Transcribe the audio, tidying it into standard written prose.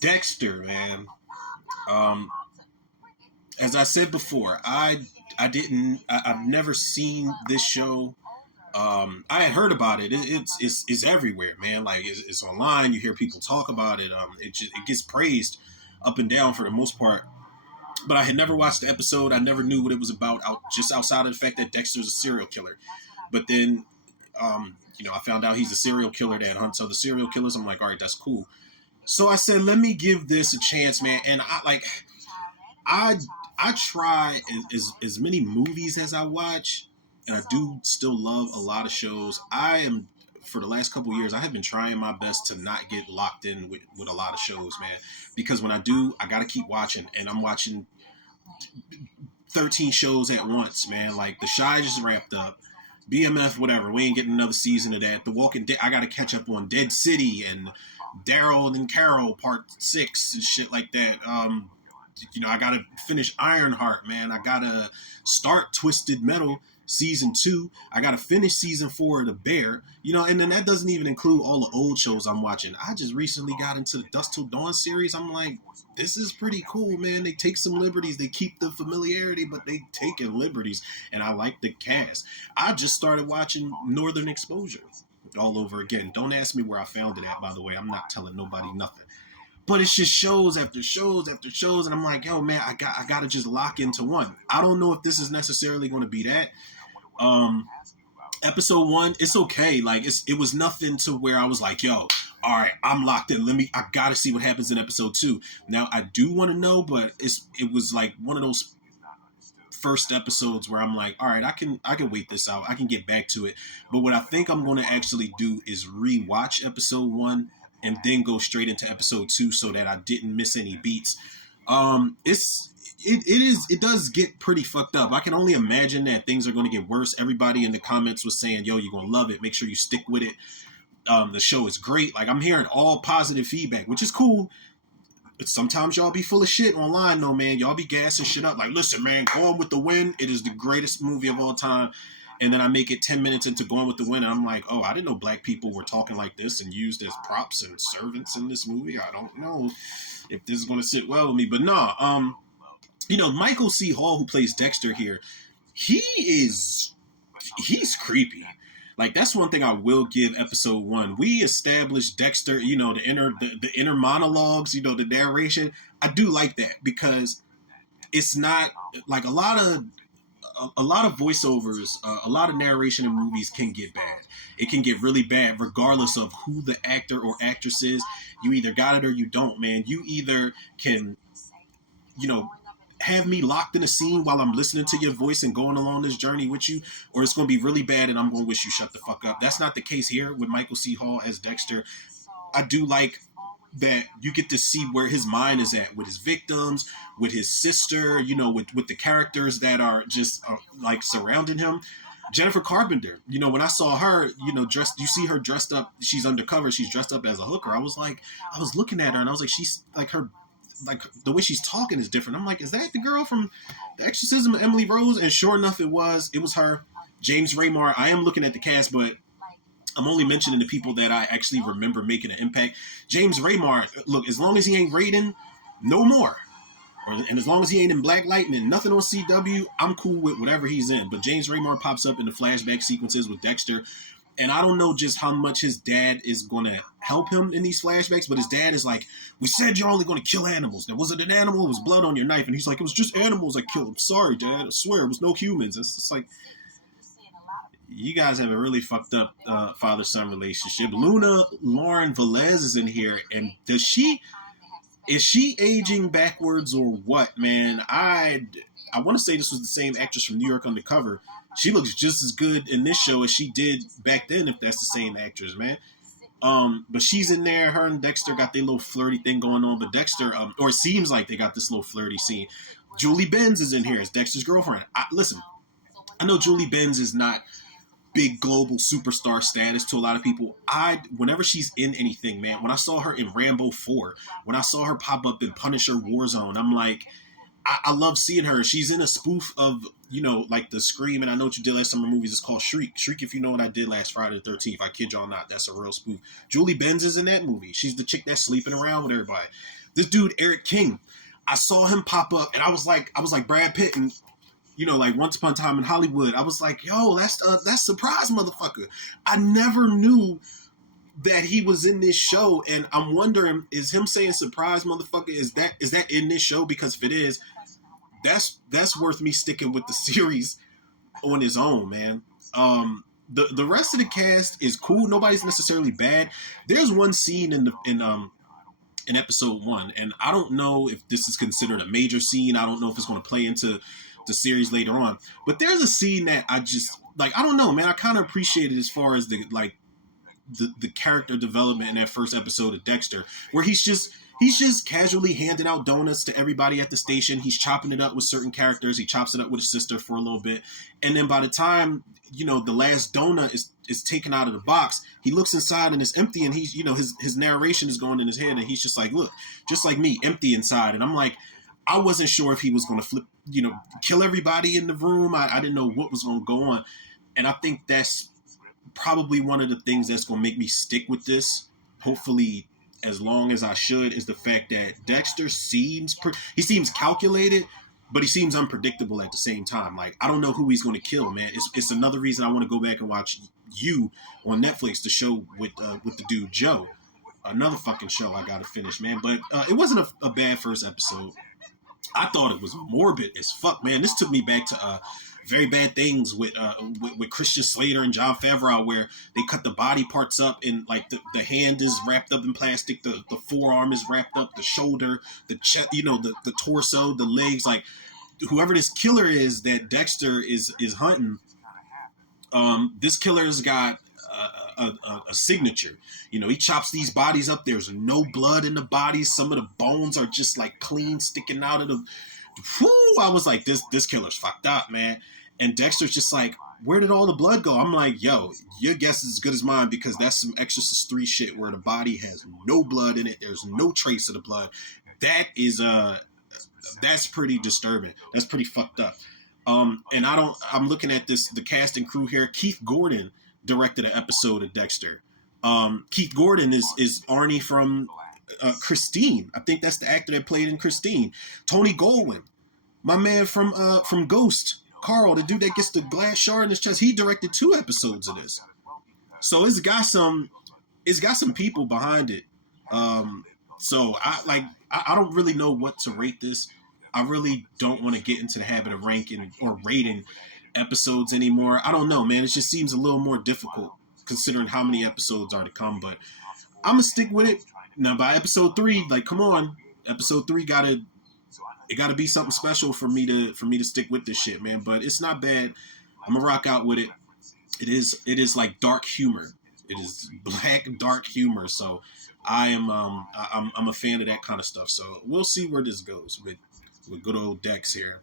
Dexter, man. Um, as I said before, I've never seen this show. I had heard about it. It's everywhere, man. Like it's online. You hear people talk about it. It gets praised up and down for the most part. But I had never watched the episode. I never knew what it was about. Just outside of the fact that Dexter's a serial killer. But then, I found out he's a serial killer that hunts other serial killers. I'm like, all right, that's cool. So I said, let me give this a chance, man. And I try as many movies as I watch, and I do still love a lot of shows. For the last couple of years, I have been trying my best to not get locked in with a lot of shows, man. Because when I do, I got to keep watching. And I'm watching 13 shows at once, man. Like, The Chi just wrapped up. BMF, whatever. We ain't getting another season of that. The Walking Dead, I got to catch up on Dead City and Daryl and Carol Part 6 and shit like that. I gotta finish Ironheart, man. I gotta start Twisted Metal season 2. I gotta finish season 4 of The Bear. And then that doesn't even include all the old shows I'm watching. I just recently got into the Dusk Till Dawn series. I'm like, this is pretty cool, man. They take some liberties. They keep the familiarity, but they taking liberties, and I like the cast. I just started watching Northern Exposure all over again. Don't ask me where I found it at, by the way. I'm not telling nobody nothing. But it's just shows after shows after shows, and I'm like, yo, man, I got to just lock into one. I don't know if this is necessarily going to be that. Episode 1, it's okay. Like, it was nothing to where I was like, yo, all right, I'm locked in. I got to see what happens in episode 2. Now, I do want to know, but it was like one of those first episodes where I'm like, all right, I can wait this out. I can get back to it. But what I think I'm going to actually do is rewatch episode 1 and then go straight into episode 2 so that I didn't miss any beats. It does get pretty fucked up. I can only imagine that things are going to get worse. Everybody in the comments was saying, yo, you're going to love it. Make sure you stick with it. The show is great. Like, I'm hearing all positive feedback, which is cool. But sometimes y'all be full of shit online, though, man. Y'all be gassing shit up. Like, listen, man, Gone with the Wind, it is the greatest movie of all time. And then I make it 10 minutes into Gone with the Wind, and I'm like, oh, I didn't know black people were talking like this and used as props and servants in this movie. I don't know if this is going to sit well with me. But nah, Michael C. Hall, who plays Dexter here, he's creepy. Like, that's one thing I will give episode 1. We established Dexter, the inner monologues, the narration. I do like that because it's not like a lot of voiceovers, a lot of narration in movies can get bad. It can get really bad regardless of who the actor or actress is. You either got it or you don't, man. You either can, have me locked in a scene while I'm listening to your voice and going along this journey with you, or it's going to be really bad and I'm going to wish you shut the fuck up. That's not the case here with Michael C. Hall as Dexter. I do like that you get to see where his mind is at with his victims, with his sister, with the characters that are just like surrounding him. Jennifer Carpenter, when I saw her, dressed, you see her dressed up, she's undercover, she's dressed up as a hooker. I was looking at her and I was like, she's like the way she's talking is different. I'm like, is that the girl from The Exorcism of Emily Rose? And sure enough, it was her. James Raymar. I am looking at the cast, but I'm only mentioning the people that I actually remember making an impact. James Raymar, look, as long as he ain't Raiden, no more. And as long as he ain't in Black Lightning, nothing on CW, I'm cool with whatever he's in. But James Raymar pops up in the flashback sequences with Dexter. And I don't know just how much his dad is going to help him in these flashbacks, but his dad is like, we said you're only going to kill animals. Now, was it an animal? It was blood on your knife. And he's like, it was just animals I killed. I'm sorry, Dad. I swear, it was no humans. It's just like, you guys have a really fucked up father-son relationship. Luna Lauren Velez is in here, and is she aging backwards or what, man? I want to say this was the same actress from New York Undercover. She looks just as good in this show as she did back then, if that's the same actress, man. But she's in there. Her and Dexter got their little flirty thing going on. But Dexter, or it seems like they got this little flirty scene. Julie Benz is in here as Dexter's girlfriend. Listen, I know Julie Benz is not big global superstar status to a lot of people. Whenever she's in anything, man, when I saw her in Rambo 4, when I saw her pop up in Punisher Warzone, I'm like, I love seeing her. She's in a spoof of, you know, like the Scream and I Know What You Did Last Summer movies. It's called Shriek. Shriek, if you know what I did last Friday the 13th. I kid y'all not. That's a real spoof. Julie Benz is in that movie. She's the chick that's sleeping around with everybody. This dude, Eric King, I saw him pop up and I was like Brad Pitt and, you know, like Once Upon a Time in Hollywood. I was like, yo, that's Surprise, motherfucker. I never knew that he was in this show, and I'm wondering, is him saying surprise motherfucker, is that in this show? Because if it is, that's worth me sticking with the series on his own, man. The rest of the cast is cool. Nobody's necessarily bad. There's one scene in episode 1, and I don't know if this is considered a major scene. I don't know if it's going to play into the series later on, but there's a scene that I just like. I don't know, man. I kind of appreciate it as far as the character development in that first episode of Dexter, where he's just casually handing out donuts to everybody at the station. He's chopping it up with certain characters. He chops it up with his sister for a little bit, and then by the time, you know, the last donut is taken out of the box, he looks inside and it's empty, and he's, you know, his narration is going in his head, and he's just like, look, just like me, empty inside. And I'm like, I wasn't sure if he was going to flip, you know, kill everybody in the room. I didn't know what was going to go on, and I think that's probably one of the things that's going to make me stick with this, hopefully as long as I should, is the fact that Dexter seems calculated, but he seems unpredictable at the same time. Like, I don't know who he's going to kill, man. It's another reason I want to go back and watch You on Netflix, the show with the dude Joe. Another fucking show I got to finish, man. But it wasn't a bad first episode. I thought it was morbid as fuck, man. This took me back to Very Bad Things with Christian Slater and Jon Favreau, where they cut the body parts up, and like the hand is wrapped up in plastic, the forearm is wrapped up, the shoulder, the chest, you know, the torso, the legs. Like, whoever this killer is that Dexter is hunting, this killer's got a signature. You know, he chops these bodies up. There's no blood in the bodies. Some of the bones are just like clean sticking out of the. Whew, I was like, this killer's fucked up, man. And Dexter's just like, where did all the blood go? I'm like, yo, your guess is as good as mine, because that's some Exorcist 3 shit where the body has no blood in it. There's no trace of the blood. That is that's pretty disturbing. That's pretty fucked up. And I'm looking at the cast and crew here. Keith Gordon directed an episode of Dexter. Keith Gordon is Arnie from Christine. I think that's the actor that played in Christine. Tony Goldwyn, my man from Ghost. Carl, the dude that gets the glass shard in his chest, he directed 2 episodes of this. So it's got some people behind it. So I don't really know what to rate this. I really don't want to get into the habit of ranking or rating episodes anymore. I don't know, man. It just seems a little more difficult considering how many episodes are to come, but I'm gonna stick with it. Now by episode 3, like, come on, episode 3 gotta be something special for me to stick with this shit, man. But it's not bad. I'm gonna rock out with it. It is like dark humor. It is black dark humor. So I'm a fan of that kind of stuff. So we'll see where this goes with good old Dex here.